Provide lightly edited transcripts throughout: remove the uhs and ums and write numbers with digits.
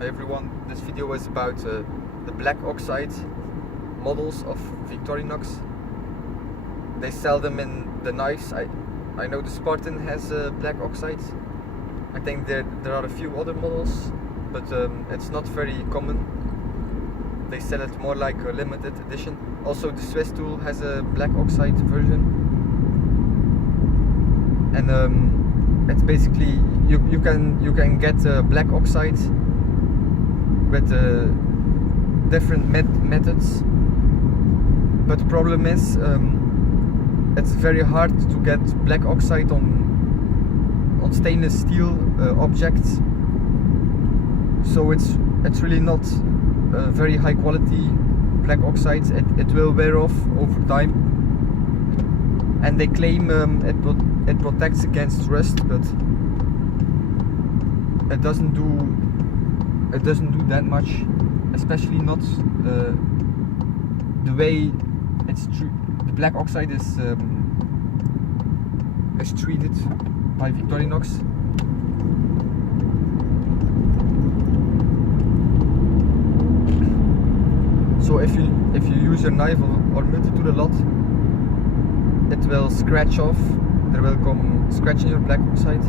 Hi everyone, this video is about the black oxide models of Victorinox. They sell them in the knives. I know the Spartan has black oxide. I think there are a few other models, but it's not very common. They sell it more like a limited edition. Also the Swiss tool has a black oxide version. And it's basically you can get black oxide with different methods, but the problem is it's very hard to get black oxide on stainless steel objects, so it's really not very high quality black oxides. It will wear off over time, and they claim it protects against rust, but it doesn't do that much, especially not the way the black oxide is treated by Victorinox. So if you use your knife or multitool a lot, it will scratch off. There will come scratch in your black oxide.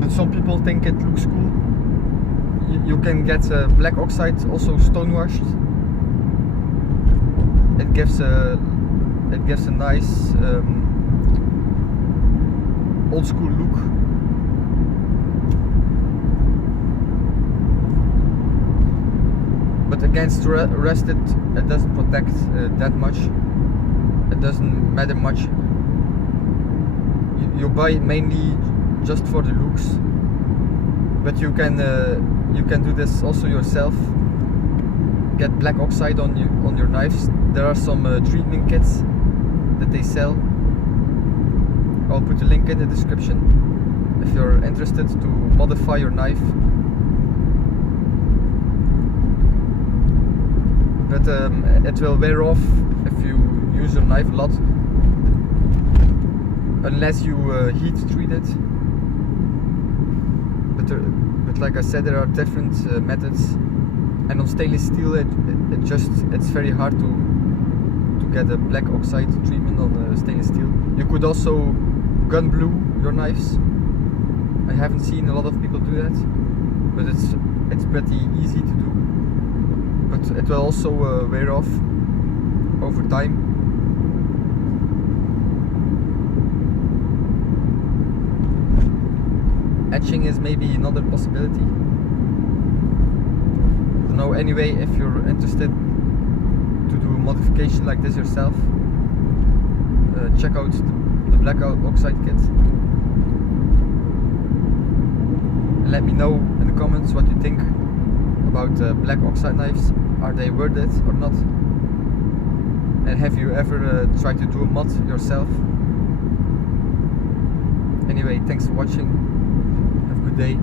But some people think it looks cool. You can get black oxide also stone washed. It gives a nice old school look. But against rust it doesn't protect that much. It doesn't matter much. You buy it mainly just for the looks, but you can do this also yourself. Get black oxide on your knives. There are some treatment kits that they sell. I'll put a link in the description if you're interested to modify your knife. But it will wear off if you use your knife a lot, unless you heat treat it. But like I said, there are different methods, and on stainless steel it's very hard to get a black oxide treatment on stainless steel. You could also gun blue your knives. I haven't seen a lot of people do that, but it's pretty easy to do. But it will also wear off over time. Etching is maybe another possibility. So now, anyway, if you're interested to do a modification like this yourself, check out the black oxide kit. Let me know in the comments what you think about black oxide knives. Are they worth it or not? And have you ever tried to do a mod yourself? Anyway, thanks for watching. Have a good day.